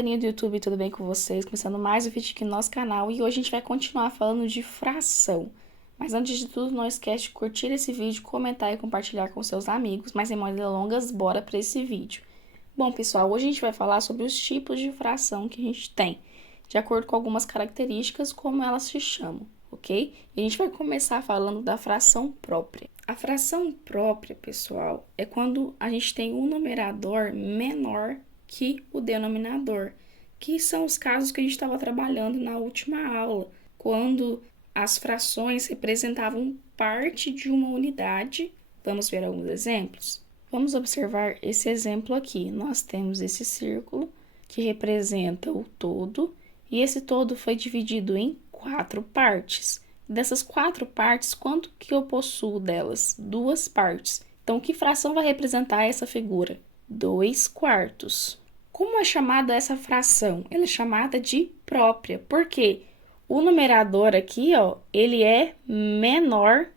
galerinha do YouTube, tudo bem com vocês? Começando mais um vídeo aqui no nosso canal e hoje a gente vai continuar falando de fração. Mas antes de tudo, não esquece de curtir esse vídeo, comentar e compartilhar com seus amigos. Mas sem mais delongas, bora para esse vídeo. Bom, pessoal, hoje a gente vai falar sobre os tipos de fração que a gente tem, de acordo com algumas características, como elas se chamam, ok? E a gente vai começar falando da fração própria. A fração própria, pessoal, é quando a gente tem um numerador menor que o denominador, que são os casos que a gente estava trabalhando na última aula, quando as frações representavam parte de uma unidade. Vamos ver alguns exemplos? Vamos observar esse exemplo aqui. Nós temos esse círculo que representa o todo, e esse todo foi dividido em 4 partes. Dessas 4 partes, quanto que eu possuo delas? 2 partes. Então, que fração vai representar essa figura? 2/4. Como é chamada essa fração? Ela é chamada de própria. Por quê? O numerador aqui, ó, ele é menor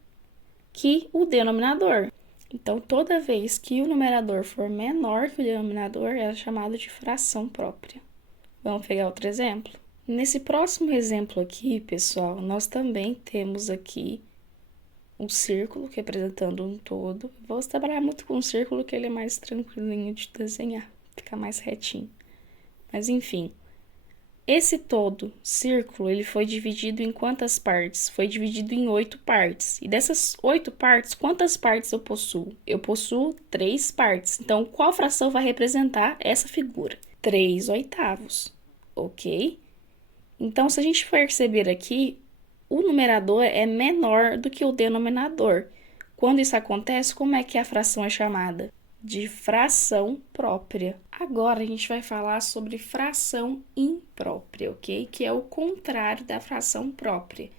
que o denominador. Então, toda vez que o numerador for menor que o denominador, é chamado de fração própria. Vamos pegar outro exemplo? Nesse próximo exemplo aqui, pessoal, nós também temos aqui um círculo representando um todo. Vou trabalhar muito com o círculo, que ele é mais tranquilinho de desenhar, fica mais retinho. Mas, enfim, esse todo, círculo, ele foi dividido em quantas partes? Foi dividido em 8 partes. E dessas 8 partes, quantas partes eu possuo? Eu possuo 3 partes. Então, qual fração vai representar essa figura? 3/8, ok? Então, se a gente perceber aqui, o numerador é menor do que o denominador. Quando isso acontece, como é que a fração é chamada? De fração própria. Agora, a gente vai falar sobre fração imprópria, ok? Que é o contrário da fração própria.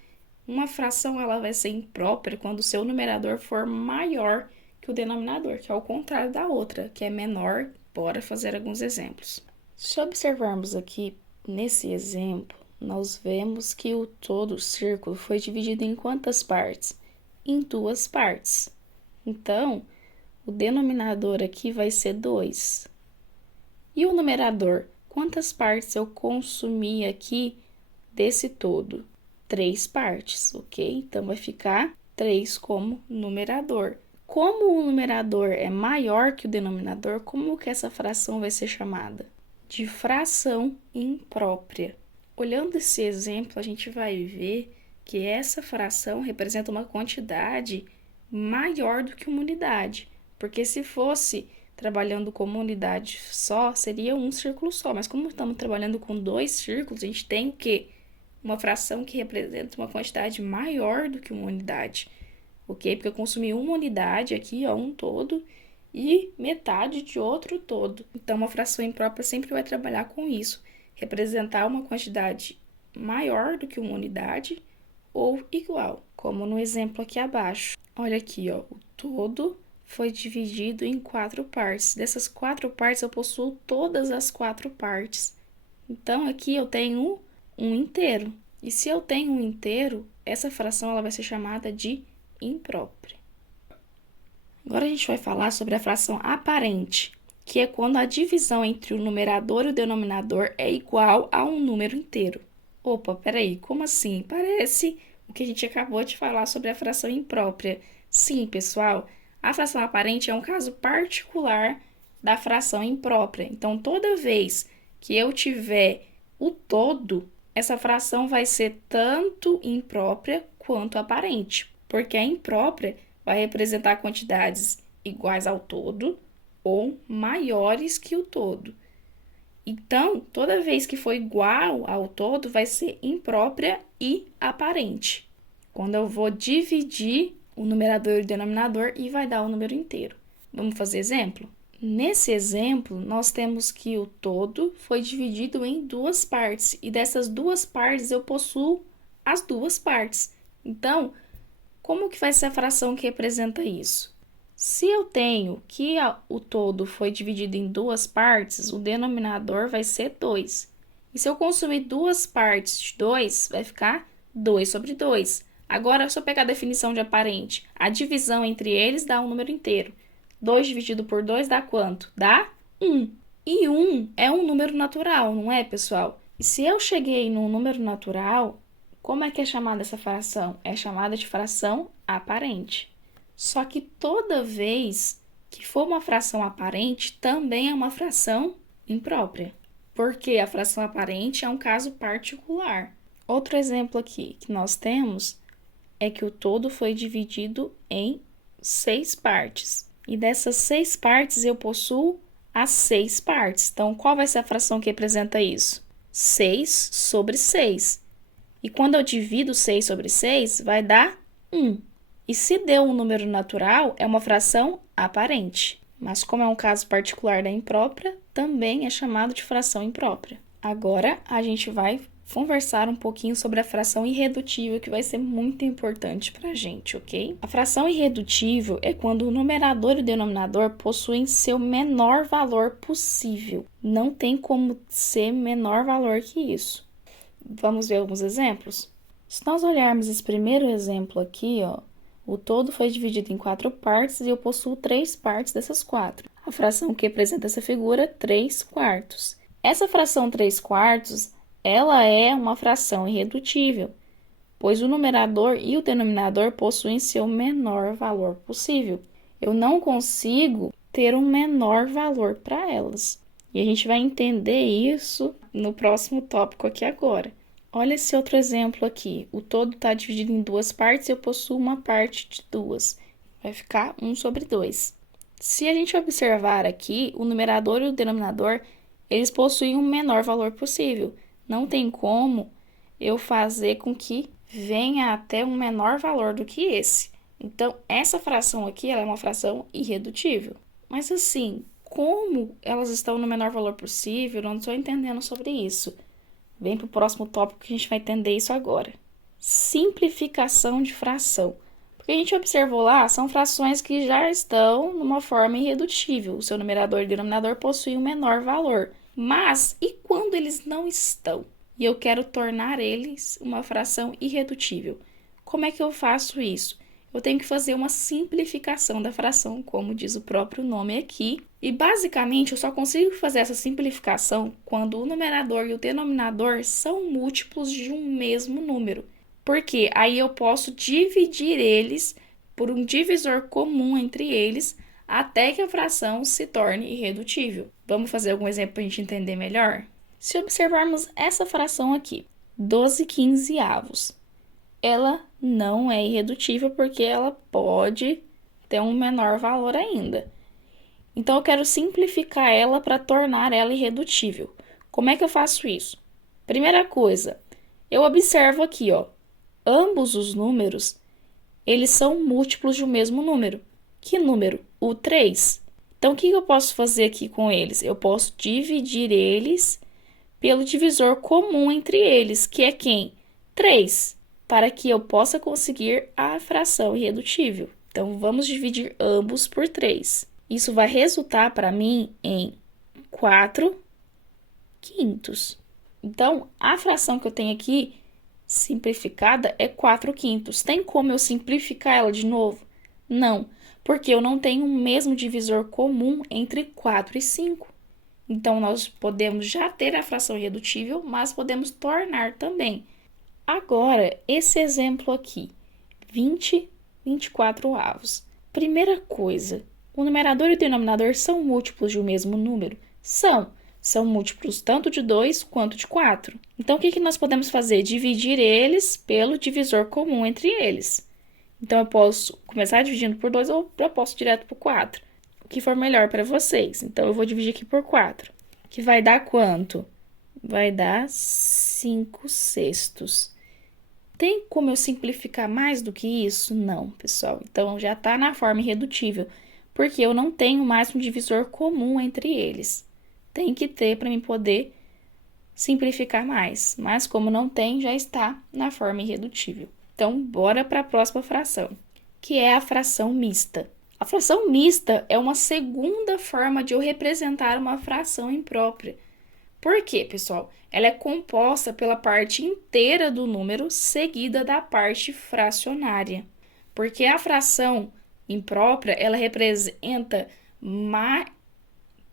Uma fração, ela vai ser imprópria quando o seu numerador for maior que o denominador, que é o contrário da outra, que é menor. Bora fazer alguns exemplos. Se observarmos aqui, nesse exemplo, nós vemos que o todo círculo foi dividido em quantas partes? Em 2 partes. Então, o denominador aqui vai ser 2. E o numerador? Quantas partes eu consumi aqui desse todo? 3 partes, ok? Então, vai ficar 3 como numerador. Como o numerador é maior que o denominador, como que essa fração vai ser chamada? De fração imprópria. Olhando esse exemplo, a gente vai ver que essa fração representa uma quantidade maior do que uma unidade. Porque se fosse trabalhando como unidade só, seria um círculo só. Mas como estamos trabalhando com 2 círculos, a gente tem o quê? Uma fração que representa uma quantidade maior do que uma unidade. Ok? Porque eu consumi uma unidade aqui, ó, um todo, e metade de outro todo. Então, uma fração imprópria sempre vai trabalhar com isso. Representar uma quantidade maior do que uma unidade ou igual, como no exemplo aqui abaixo. Olha aqui, ó, o todo foi dividido em 4 partes. Dessas 4 partes, eu possuo todas as 4 partes. Então, aqui eu tenho um inteiro. E se eu tenho um inteiro, essa fração ela vai ser chamada de imprópria. Agora, a gente vai falar sobre a fração aparente, que é quando a divisão entre o numerador e o denominador é igual a um número inteiro. Opa, peraí, como assim? Parece o que a gente acabou de falar sobre a fração imprópria. Sim, pessoal, a fração aparente é um caso particular da fração imprópria. Então, toda vez que eu tiver o todo, essa fração vai ser tanto imprópria quanto aparente, porque a imprópria vai representar quantidades iguais ao todo ou maiores que o todo. Então, toda vez que for igual ao todo, vai ser imprópria e aparente. Quando eu vou dividir o numerador e o denominador e vai dar o número inteiro. Vamos fazer exemplo? Nesse exemplo, nós temos que o todo foi dividido em 2 partes. E dessas 2 partes, eu possuo as 2 partes. Então, como que vai ser a fração que representa isso? Se eu tenho que o todo foi dividido em 2 partes, o denominador vai ser 2. E se eu consumir 2 partes de 2, vai ficar 2/2. Agora, se eu pegar a definição de aparente, a divisão entre eles dá um número inteiro. 2 dividido por 2 dá quanto? Dá 1. E 1 é um número natural, não é, pessoal? E se eu cheguei num número natural, como é que é chamada essa fração? É chamada de fração aparente. Só que toda vez que for uma fração aparente, também é uma fração imprópria. Porque a fração aparente é um caso particular. Outro exemplo aqui que nós temos é que o todo foi dividido em 6 partes. E dessas 6 partes eu possuo as 6 partes. Então, qual vai ser a fração que representa isso? 6 sobre 6. E quando eu divido 6 sobre 6, vai dar 1. E se deu um número natural, é uma fração aparente. Mas como é um caso particular da imprópria, também é chamado de fração imprópria. Agora, a gente vai conversar um pouquinho sobre a fração irredutível, que vai ser muito importante para a gente, ok? A fração irredutível é quando o numerador e o denominador possuem seu menor valor possível. Não tem como ser menor valor que isso. Vamos ver alguns exemplos? Se nós olharmos esse primeiro exemplo aqui, ó, o todo foi dividido em 4 partes e eu possuo 3 partes dessas 4. A fração que representa essa figura, 3 quartos. Essa fração 3 quartos, ela é uma fração irredutível, pois o numerador e o denominador possuem seu menor valor possível. Eu não consigo ter um menor valor para elas. E a gente vai entender isso no próximo tópico aqui agora. Olha esse outro exemplo aqui. O todo está dividido em 2 partes e eu possuo uma parte de 2. Vai ficar 1 sobre 2. Se a gente observar aqui, o numerador e o denominador, eles possuem o menor valor possível. Não tem como eu fazer com que venha até um menor valor do que esse. Então, essa fração aqui, ela é uma fração irredutível. Mas assim, como elas estão no menor valor possível, eu não estou entendendo sobre isso. Vem para o próximo tópico que a gente vai entender isso agora. Simplificação de fração. Porque a gente observou lá, são frações que já estão numa forma irredutível. O seu numerador e denominador possuem um menor valor. Mas, e quando eles não estão? E eu quero tornar eles uma fração irredutível. Como é que eu faço isso? Eu tenho que fazer uma simplificação da fração, como diz o próprio nome aqui. E basicamente eu só consigo fazer essa simplificação quando o numerador e o denominador são múltiplos de um mesmo número. Porque aí eu posso dividir eles por um divisor comum entre eles até que a fração se torne irredutível. Vamos fazer algum exemplo para a gente entender melhor? Se observarmos essa fração aqui, 12/15, ela não é irredutível porque ela pode ter um menor valor ainda. Então, eu quero simplificar ela para tornar ela irredutível. Como é que eu faço isso? Primeira coisa, eu observo aqui, ó, ambos os números, eles são múltiplos de um mesmo número. Que número? O 3. Então, o que eu posso fazer aqui com eles? Eu posso dividir eles pelo divisor comum entre eles, que é quem? 3, para que eu possa conseguir a fração irredutível. Então, vamos dividir ambos por 3. Isso vai resultar para mim em 4/5. Então, a fração que eu tenho aqui simplificada é 4/5. Tem como eu simplificar ela de novo? Não, porque eu não tenho o mesmo divisor comum entre 4 e 5. Então, nós podemos já ter a fração irredutível, mas podemos tornar também. Agora, esse exemplo aqui, 20/24. Primeira coisa, o numerador e o denominador são múltiplos de um mesmo número? São múltiplos tanto de 2 quanto de 4. Então, o que nós podemos fazer? Dividir eles pelo divisor comum entre eles. Então, eu posso começar dividindo por 2 ou eu posso direto por 4. O que for melhor para vocês. Então, eu vou dividir aqui por 4. Que vai dar quanto? Vai dar 5/6. Tem como eu simplificar mais do que isso? Não, pessoal. Então, já está na forma irredutível, porque eu não tenho mais um divisor comum entre eles. Tem que ter para mim poder simplificar mais. Mas, como não tem, já está na forma irredutível. Então, bora para a próxima fração, que é a fração mista. A fração mista é uma segunda forma de eu representar uma fração imprópria. Por quê, pessoal? Ela é composta pela parte inteira do número seguida da parte fracionária. Porque a fração imprópria, ela representa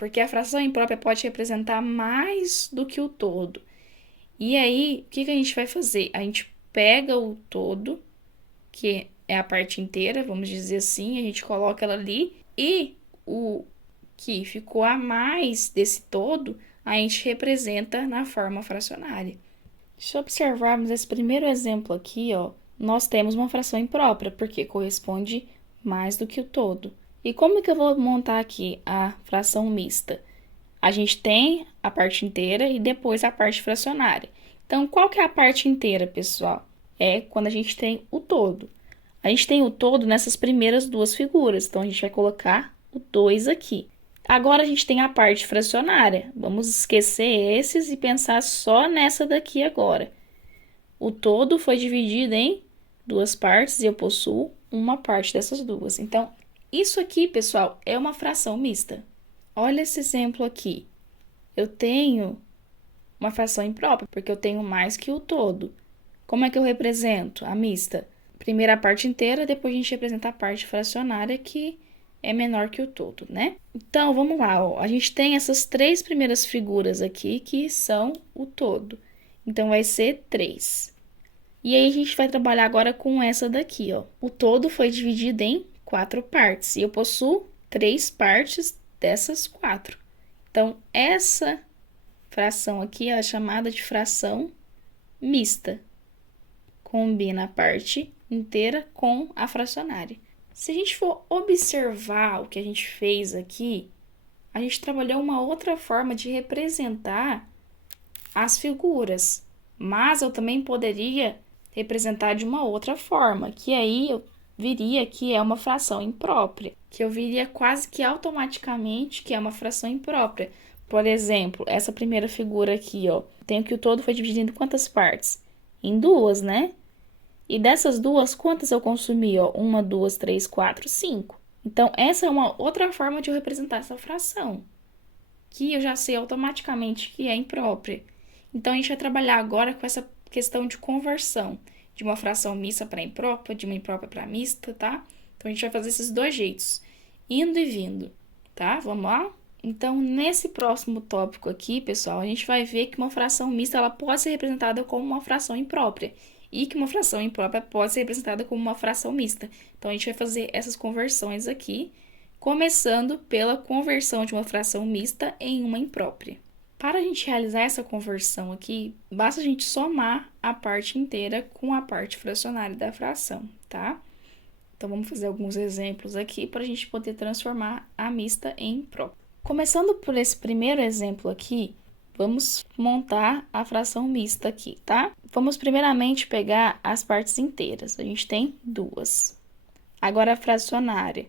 porque a fração imprópria pode representar mais do que o todo. E aí, o que a gente vai fazer? A gente pega o todo, que é a parte inteira, vamos dizer assim, a gente coloca ela ali, e o que ficou a mais desse todo, a gente representa na forma fracionária. Se observarmos esse primeiro exemplo aqui, ó, nós temos uma fração imprópria, porque corresponde mais do que o todo. E como que eu vou montar aqui a fração mista? A gente tem a parte inteira e depois a parte fracionária. Então, qual que é a parte inteira, pessoal? É quando a gente tem o todo. A gente tem o todo nessas primeiras duas figuras, então a gente vai colocar o 2 aqui. Agora, a gente tem a parte fracionária. Vamos esquecer esses e pensar só nessa daqui agora. O todo foi dividido em duas partes e eu possuo uma parte dessas duas. Então, isso aqui, pessoal, é uma fração mista. Olha esse exemplo aqui. Eu tenho uma fração imprópria, porque eu tenho mais que o todo. Como é que eu represento a mista? Primeiro a parte inteira, depois a gente representa a parte fracionária, que é menor que o todo, né? Então, vamos lá, ó. A gente tem essas três primeiras figuras aqui, que são o todo. Então, vai ser 3. E aí, a gente vai trabalhar agora com essa daqui, ó. O todo foi dividido em 4 partes, e eu possuo 3 partes dessas 4. Então, essa fração aqui é chamada de fração mista. Combina a parte inteira com a fracionária. Se a gente for observar o que a gente fez aqui, a gente trabalhou uma outra forma de representar as figuras, mas eu também poderia representar de uma outra forma, que aí eu viria que é uma fração imprópria, que eu viria quase que automaticamente que é uma fração imprópria. Por exemplo, essa primeira figura aqui, ó, tenho que o todo foi dividido em quantas partes? Em duas, né? E dessas duas, quantas eu consumi? Ó? 1, 2, 3, 4, 5. Então, essa é uma outra forma de eu representar essa fração, que eu já sei automaticamente que é imprópria. Então, a gente vai trabalhar agora com essa questão de conversão, de uma fração mista para imprópria, de uma imprópria para mista, tá? Então, a gente vai fazer esses dois jeitos, indo e vindo, tá? Vamos lá? Então, nesse próximo tópico aqui, pessoal, a gente vai ver que uma fração mista ela pode ser representada como uma fração imprópria e que uma fração imprópria pode ser representada como uma fração mista. Então, a gente vai fazer essas conversões aqui, começando pela conversão de uma fração mista em uma imprópria. Para a gente realizar essa conversão aqui, basta a gente somar a parte inteira com a parte fracionária da fração, tá? Então, vamos fazer alguns exemplos aqui para a gente poder transformar a mista em imprópria. Começando por esse primeiro exemplo aqui, vamos montar a fração mista aqui, tá? Vamos primeiramente pegar as partes inteiras. A gente tem 2. Agora, a fracionária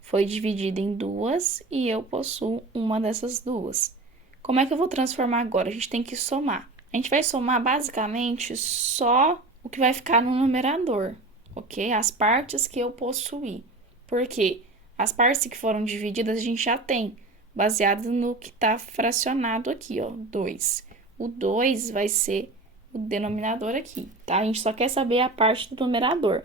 foi dividida em 2 e eu possuo uma dessas 2. Como é que eu vou transformar agora? A gente tem que somar. A gente vai somar basicamente só o que vai ficar no numerador, ok? As partes que eu possuí. Por quê? As partes que foram divididas a gente já tem, baseado no que está fracionado aqui, ó, 2. O 2 vai ser o denominador aqui, tá? A gente só quer saber a parte do numerador.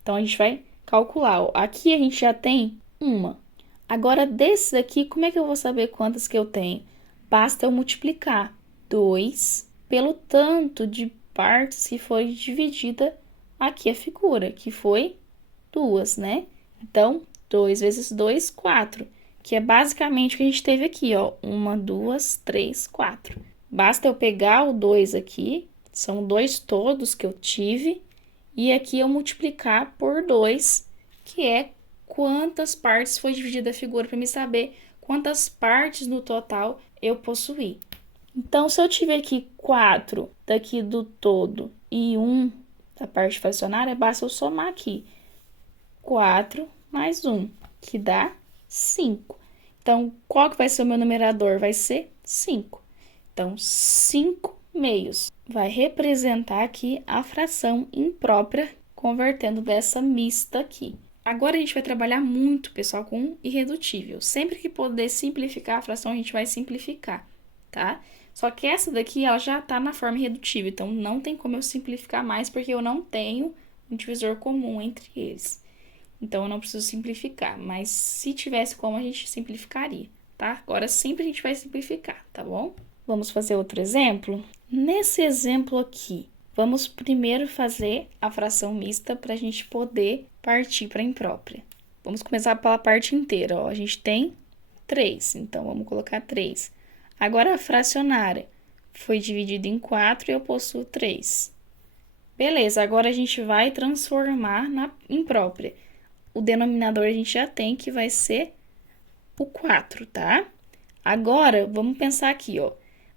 Então, a gente vai calcular, ó. Aqui a gente já tem uma. Agora, desses aqui, como é que eu vou saber quantas que eu tenho? Basta eu multiplicar 2 pelo tanto de partes que foi dividida aqui a figura, que foi 2, né? Então, 2 vezes 2, 4. Que é basicamente o que a gente teve aqui, ó. 1, 2, 3, 4. Basta eu pegar o 2 aqui, são 2 todos que eu tive, e aqui eu multiplicar por 2, que é quantas partes foi dividida a figura, para me saber quantas partes no total eu possuí. Então, se eu tiver aqui 4 daqui do todo e 1 da parte fracionária, basta eu somar aqui. 4 mais 1, que dá 5. Então, qual que vai ser o meu numerador? Vai ser 5. Então, 5 meios. Vai representar aqui a fração imprópria, convertendo dessa mista aqui. Agora, a gente vai trabalhar muito, pessoal, com irredutível. Sempre que poder simplificar a fração, a gente vai simplificar, tá? Só que essa daqui, ela já tá na forma irredutível, então não tem como eu simplificar mais, porque eu não tenho um divisor comum entre eles. Então, eu não preciso simplificar, mas se tivesse como, a gente simplificaria, tá? Agora sempre a gente vai simplificar, tá bom? Vamos fazer outro exemplo? Nesse exemplo aqui, vamos primeiro fazer a fração mista para a gente poder partir para a imprópria. Vamos começar pela parte inteira, ó. A gente tem 3, então vamos colocar 3. Agora a fracionária foi dividida em 4 e eu possuo 3. Beleza, agora a gente vai transformar na imprópria. O denominador a gente já tem, que vai ser o 4, tá? Agora, vamos pensar aqui, ó.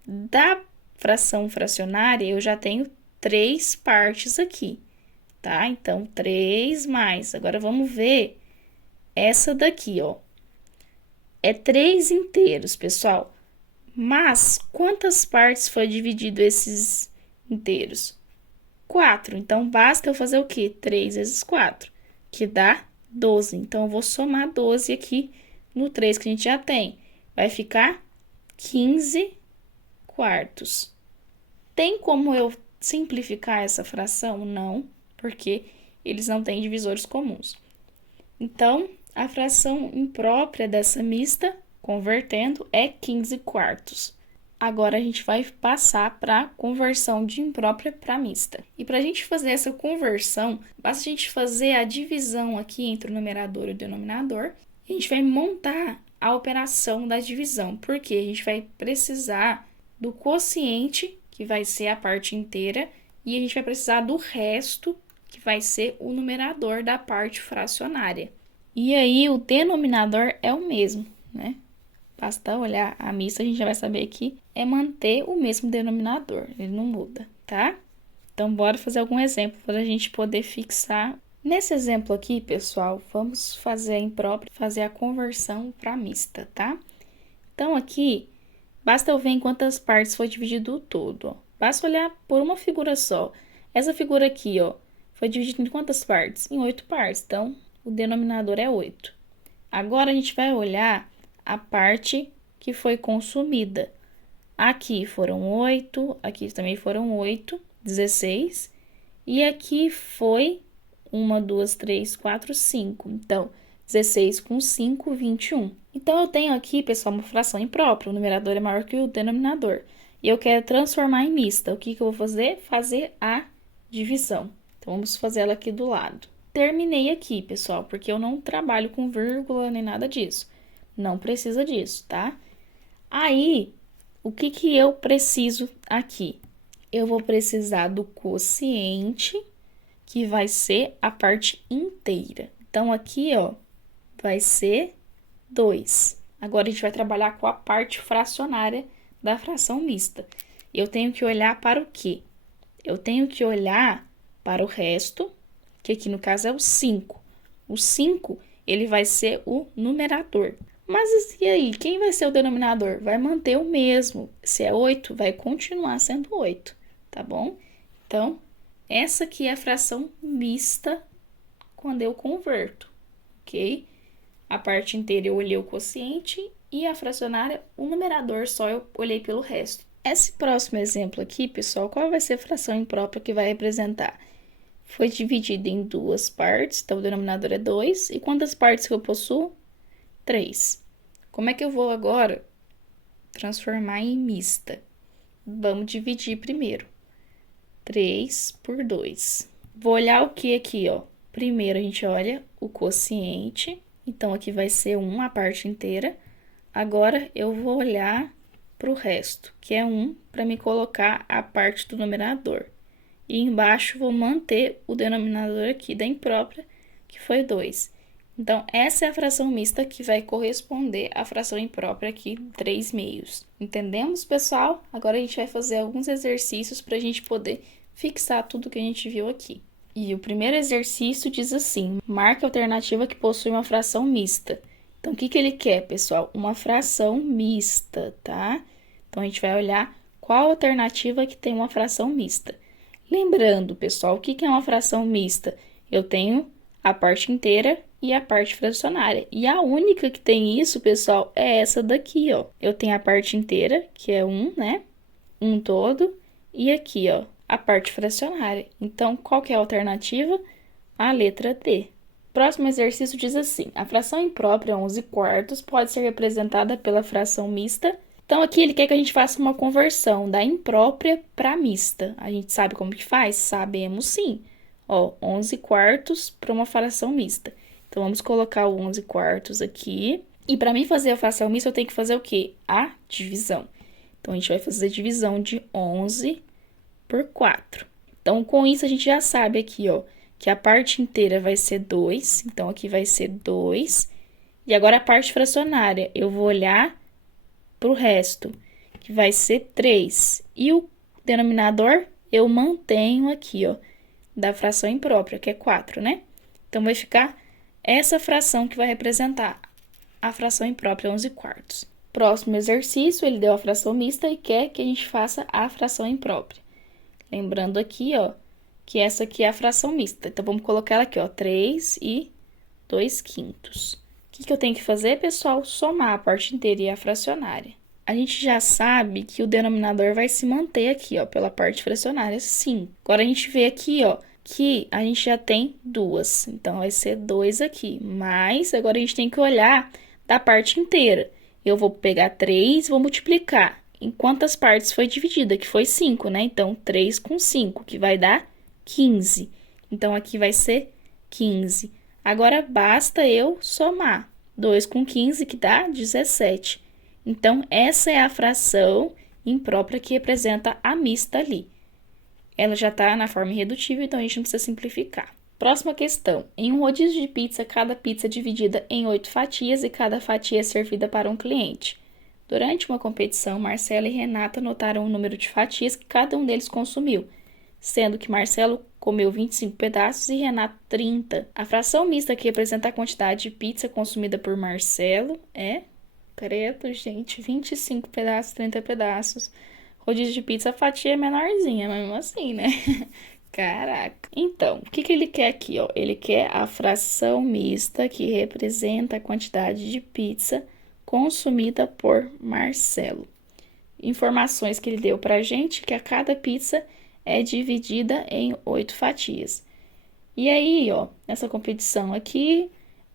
Da fração fracionária, eu já tenho 3 partes aqui, tá? Então, 3 mais. Agora, vamos ver essa daqui, ó. É 3 inteiros, pessoal. Mas, quantas partes foi dividido esses inteiros? 4. Então, basta eu fazer o quê? 3 vezes 4, que dá 12. Então, eu vou somar 12 aqui no 3 que a gente já tem. Vai ficar 15 quartos. Tem como eu simplificar essa fração? Não, porque eles não têm divisores comuns. Então, a fração imprópria dessa mista, convertendo, é 15 quartos. Agora, a gente vai passar para a conversão de imprópria para mista. E para a gente fazer essa conversão, basta a gente fazer a divisão aqui entre o numerador e o denominador. E a gente vai montar a operação da divisão, porque a gente vai precisar do quociente, que vai ser a parte inteira, e a gente vai precisar do resto, que vai ser o numerador da parte fracionária. E aí, o denominador é o mesmo, né? Basta olhar a mista, a gente já vai saber que é manter o mesmo denominador, ele não muda, tá? Então, bora fazer algum exemplo para a gente poder fixar. Nesse exemplo aqui, pessoal, vamos fazer a imprópria, fazer a conversão para mista, tá? Então, aqui, basta eu ver em quantas partes foi dividido o todo, ó. Basta olhar por uma figura só. Essa figura aqui, ó, foi dividida em quantas partes? Em 8 partes, então, o denominador é 8. Agora, a gente vai olhar a parte que foi consumida. Aqui foram 8, aqui também foram 8, 16. E aqui foi 1, 2, 3, 4, 5. Então, 16 com 5, 21. Então, eu tenho aqui, pessoal, uma fração imprópria. O numerador é maior que o denominador. E eu quero transformar em mista. O que eu vou fazer? Fazer a divisão. Então, vamos fazer ela aqui do lado. Terminei aqui, pessoal, porque eu não trabalho com vírgula nem nada disso. Não precisa disso, tá? Aí, o que eu preciso aqui? Eu vou precisar do quociente, que vai ser a parte inteira. Então, aqui, ó, vai ser 2. Agora, a gente vai trabalhar com a parte fracionária da fração mista. Eu tenho que olhar para o quê? Eu tenho que olhar para o resto, que aqui no caso é o 5. O 5, ele vai ser o numerador. Mas e aí, quem vai ser o denominador? Vai manter o mesmo. Se é 8, vai continuar sendo 8, tá bom? Então, essa aqui é a fração mista quando eu converto, ok? A parte inteira eu olhei o quociente e a fracionária, o numerador só eu olhei pelo resto. Esse próximo exemplo aqui, pessoal, qual vai ser a fração imprópria que vai representar? Foi dividida em 2 partes, então o denominador é 2. E quantas partes que eu possuo? 3. Como é que eu vou agora transformar em mista? Vamos dividir primeiro. 3 por 2. Vou olhar o que aqui, ó? Primeiro, a gente olha o quociente. Então, aqui vai ser 1, a parte inteira. Agora, eu vou olhar para o resto, que é 1, para me colocar a parte do numerador. E embaixo, vou manter o denominador aqui da imprópria, que foi 2. Então, essa é a fração mista que vai corresponder à fração imprópria aqui, 3 meios. Entendemos, pessoal? Agora, a gente vai fazer alguns exercícios para a gente poder fixar tudo que a gente viu aqui. E o primeiro exercício diz assim: marque a alternativa que possui uma fração mista. Então, o que ele quer, pessoal? Uma fração mista, tá? Então, a gente vai olhar qual alternativa que tem uma fração mista. Lembrando, pessoal, o que é uma fração mista? Eu tenho a parte inteira e a parte fracionária. E a única que tem isso, pessoal, é essa daqui, ó. Eu tenho a parte inteira, que é 1, né? 1 todo. E aqui, ó, a parte fracionária. Então, qual que é a alternativa? A letra D. Próximo exercício diz assim: a fração imprópria 11/4 pode ser representada pela fração mista. Então, aqui ele quer que a gente faça uma conversão da imprópria para mista. A gente sabe como que faz? Sabemos sim. Ó, 11/4 para uma fração mista. Então, vamos colocar o 11/4 aqui. E para mim fazer a fração mista, eu tenho que fazer o quê? A divisão. Então, a gente vai fazer a divisão de 11 por 4. Então, com isso, a gente já sabe aqui, ó, que a parte inteira vai ser 2. Então, aqui vai ser 2. E agora, a parte fracionária, eu vou olhar para o resto, que vai ser 3. E o denominador, eu mantenho aqui, ó, da fração imprópria, que é 4, né? Então, vai ficar essa fração que vai representar a fração imprópria 11/4. Próximo exercício, ele deu a fração mista e quer que a gente faça a fração imprópria. Lembrando aqui, ó, que essa aqui é a fração mista. Então, vamos colocar ela aqui, ó, 3 e 2/5. O que eu tenho que fazer, pessoal? Somar a parte inteira e a fracionária. A gente já sabe que o denominador vai se manter aqui, ó, pela parte fracionária, 5. Agora, a gente vê aqui, ó, que a gente já tem 2. Então, vai ser 2 aqui. Mas, agora a gente tem que olhar da parte inteira. Eu vou pegar 3 e vou multiplicar. Em quantas partes foi dividida? Que foi 5, né? Então, 3 com 5, que vai dar 15. Então, aqui vai ser 15. Agora, basta eu somar 2 com 15, que dá 17. Então, essa é a fração imprópria que representa a mista ali. Ela já está na forma irredutível, então a gente não precisa simplificar. Próxima questão. Em um rodízio de pizza, cada pizza é dividida em 8 fatias e cada fatia é servida para um cliente. Durante uma competição, Marcelo e Renata notaram o número de fatias que cada um deles consumiu, sendo que Marcelo comeu 25 pedaços e Renato 30. A fração mista que representa a quantidade de pizza consumida por Marcelo é... Credo, gente, 25 pedaços, 30 pedaços. Rodízio de pizza, a fatia é menorzinha, mas mesmo assim, né? Caraca. Então, o que ele quer aqui, ó? Ele quer a fração mista que representa a quantidade de pizza consumida por Marcelo. Informações que ele deu pra gente, que a cada pizza é dividida em 8 fatias. E aí, ó, nessa competição aqui,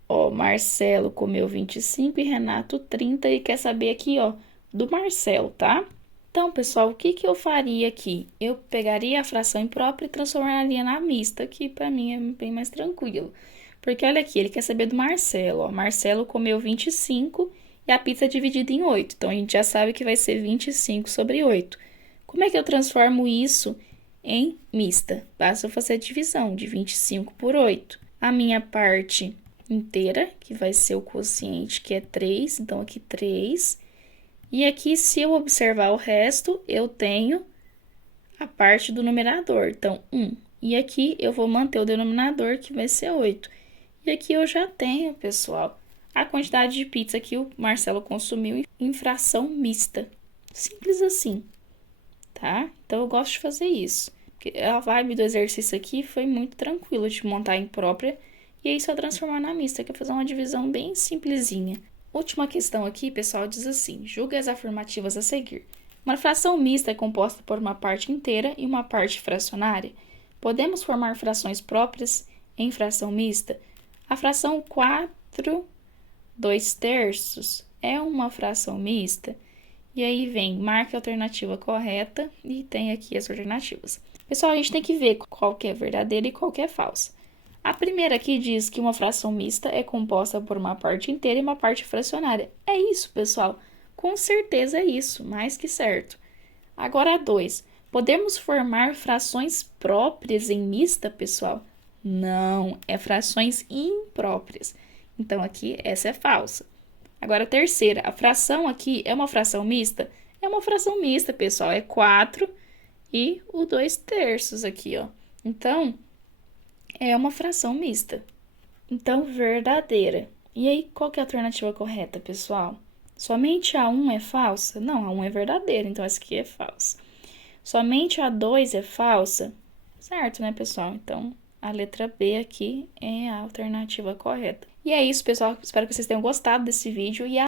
ó, Marcelo comeu 25 e Renato 30 e quer saber aqui, ó, do Marcelo, tá? Então, pessoal, o que eu faria aqui? Eu pegaria a fração imprópria e transformaria na mista, que pra mim é bem mais tranquilo. Porque olha aqui, ele quer saber do Marcelo, ó. Marcelo comeu 25 e a pizza é dividida em 8. Então, a gente já sabe que vai ser 25 sobre 8. Como é que eu transformo isso em mista? Basta eu fazer a divisão de 25 por 8. A minha parte inteira, que vai ser o quociente, que é 3, então aqui 3. E aqui, se eu observar o resto, eu tenho a parte do numerador, então 1. E aqui eu vou manter o denominador, que vai ser 8. E aqui eu já tenho, pessoal, a quantidade de pizza que o Marcelo consumiu em fração mista. Simples assim, tá? Então, eu gosto de fazer isso. Porque a vibe do exercício aqui foi muito tranquilo de montar em própria e aí só transformar na mista, que é fazer uma divisão bem simplesinha. Última questão aqui, pessoal, diz assim: julgue as afirmativas a seguir. Uma fração mista é composta por uma parte inteira e uma parte fracionária. Podemos formar frações próprias em fração mista? A fração 4, 2/3 é uma fração mista? E aí vem, marque a alternativa correta e tem aqui as alternativas. Pessoal, a gente tem que ver qual que é verdadeira e qual que é falsa. A primeira aqui diz que uma fração mista é composta por uma parte inteira e uma parte fracionária. É isso, pessoal. Com certeza é isso, mais que certo. Agora a 2. Podemos formar frações próprias em mista, pessoal? Não, é frações impróprias. Então, aqui, essa é falsa. Agora, a terceira. A fração aqui é uma fração mista? É uma fração mista, pessoal. É 4 e o 2/3 aqui, ó. Então, é uma fração mista. Então, verdadeira. E aí, qual que é a alternativa correta, pessoal? Somente a 1 é falsa? Não, a 1 é verdadeira, então essa aqui é falsa. Somente a 2 é falsa? Certo, né, pessoal? Então, a letra B aqui é a alternativa correta. E é isso, pessoal. Espero que vocês tenham gostado desse vídeo e